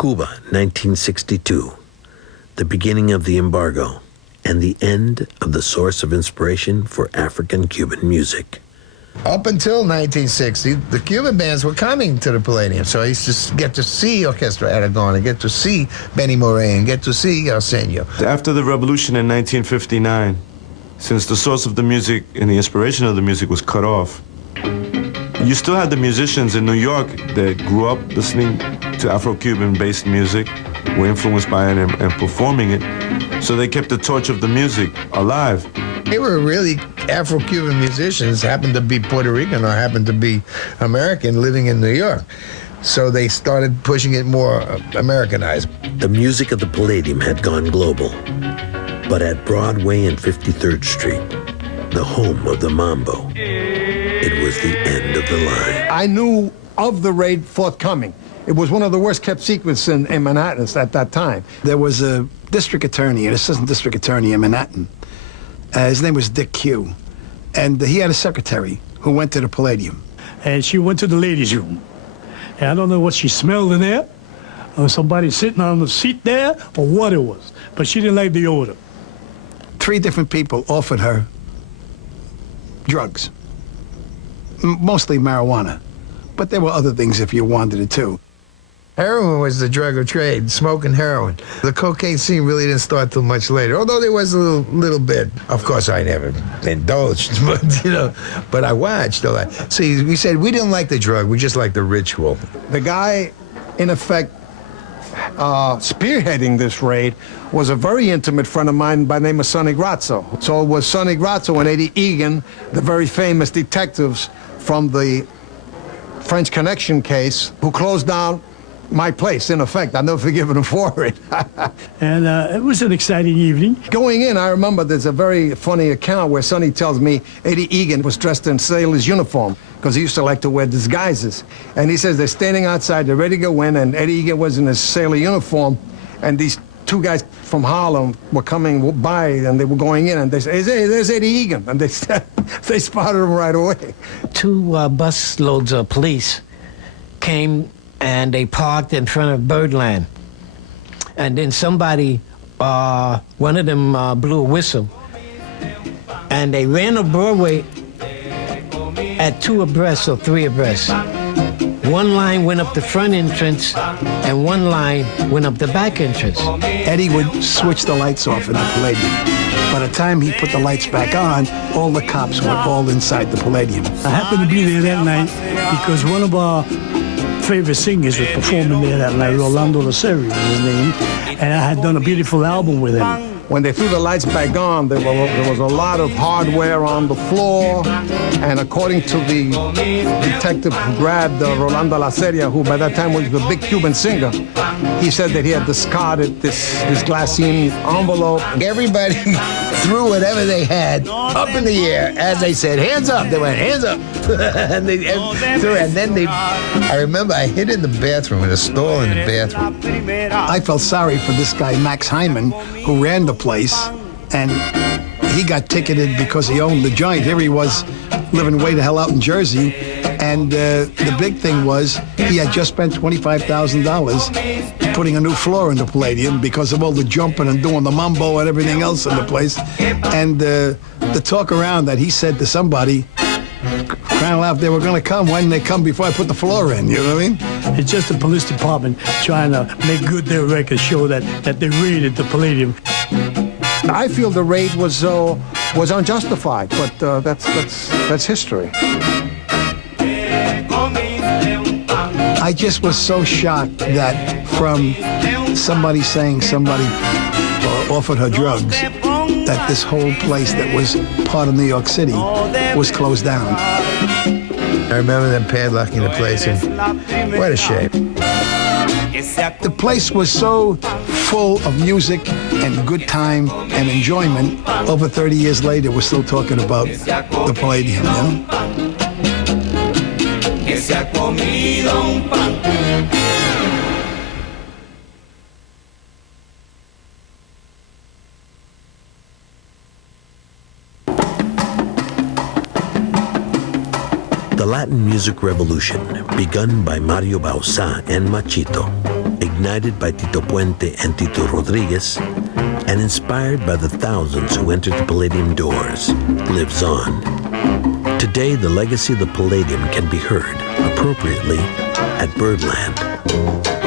Cuba, 1962, the beginning of the embargo, and the end of the source of inspiration for African-Cuban music. Up until 1960, the Cuban bands were coming to the Palladium, so I used to get to see Orchestra Aragon and get to see Benny Moré and get to see Arsenio. After the revolution in 1959, since the source of the music and the inspiration of the music was cut off, you still had the musicians in New York that grew up listening to Afro-Cuban-based music, were influenced by it and performing it, so they kept the torch of the music alive. They were really Afro-Cuban musicians, happened to be Puerto Rican or happened to be American living in New York. So they started pushing it more Americanized. The music of the Palladium had gone global, but at Broadway and 53rd Street, the home of the Mambo, it was the end of the line. I knew of the raid forthcoming. It was one of the worst kept secrets in Manhattan at that time. There was a district attorney, an assistant district attorney in Manhattan. His name was Dick Q. And he had a secretary who went to the Palladium. And she went to the ladies' room. And I don't know what she smelled in there, or somebody sitting on the seat there, or what it was. But she didn't like the odor. 3 different people offered her drugs, mostly marijuana. But there were other things if you wanted it too. Heroin was the drug of trade, smoking heroin. The cocaine scene really didn't start till much later, although there was a little bit. Of course, I never indulged, but I watched a lot. See, we said we didn't like the drug, we just liked the ritual. The guy, in effect, spearheading this raid was a very intimate friend of mine by the name of Sonny Grazzo. So it was Sonny Grazzo and Eddie Egan, the very famous detectives from the French Connection case, who closed down my place, in effect. I'll never forgive them for it. And it was an exciting evening. Going in, I remember there's a very funny account where Sonny tells me Eddie Egan was dressed in sailor's uniform because he used to like to wear disguises. And he says they're standing outside, they're ready to go in, and Eddie Egan was in his sailor uniform, and these 2 guys from Harlem were coming by, and they were going in, and they said, hey, there's Eddie Egan. And they spotted him right away. 2 bus loads of police came and they parked in front of Birdland. And then somebody, one of them blew a whistle. And they ran up Broadway at 2 abreast or 3 abreast. 1 line went up the front entrance and 1 line went up the back entrance. Eddie would switch the lights off in the Palladium. By the time he put the lights back on, all the cops were all inside the Palladium. I happened to be there that night because one of our favorite singers was performing there that night. Rolando Laseri was his name, and I had done a beautiful album with him. When they threw the lights back on, there was a lot of hardware on the floor, and according to the detective who grabbed Rolando Laseri, who by that time was the big Cuban singer, he said that he had discarded this glassine envelope. Everybody threw whatever they had up in the air as they said, hands up. They went, hands up. and they threw it. And then I remember I hid in the bathroom, in a stall in the bathroom. I felt sorry for this guy, Max Hyman, who ran the place, and he got ticketed because he owned the joint. Here he was living way the hell out in Jersey, and the big thing was he had just spent $25,000 putting a new floor in the Palladium because of all the jumping and doing the mambo and everything else in the place. And the talk around that he said to somebody, crying out, they were going to come. Why didn't they come before I put the floor in? You know what I mean? It's just the police department trying to make good their record, show that they raided the Palladium. I feel the raid was unjustified, but that's history. I just was so shocked that from somebody saying somebody offered her drugs, that this whole place that was part of New York City was closed down. I remember them padlocking the place, and what a shame. The place was so full of music and good time and enjoyment. Over 30 years later, we're still talking about the Palladium, you know? The Latin Latin music revolution, begun by Mario Bauzá and Machito, ignited by Tito Puente and Tito Rodriguez, and inspired by the thousands who entered the Palladium doors, lives on. Today, the legacy of the Palladium can be heard, appropriately, at Birdland.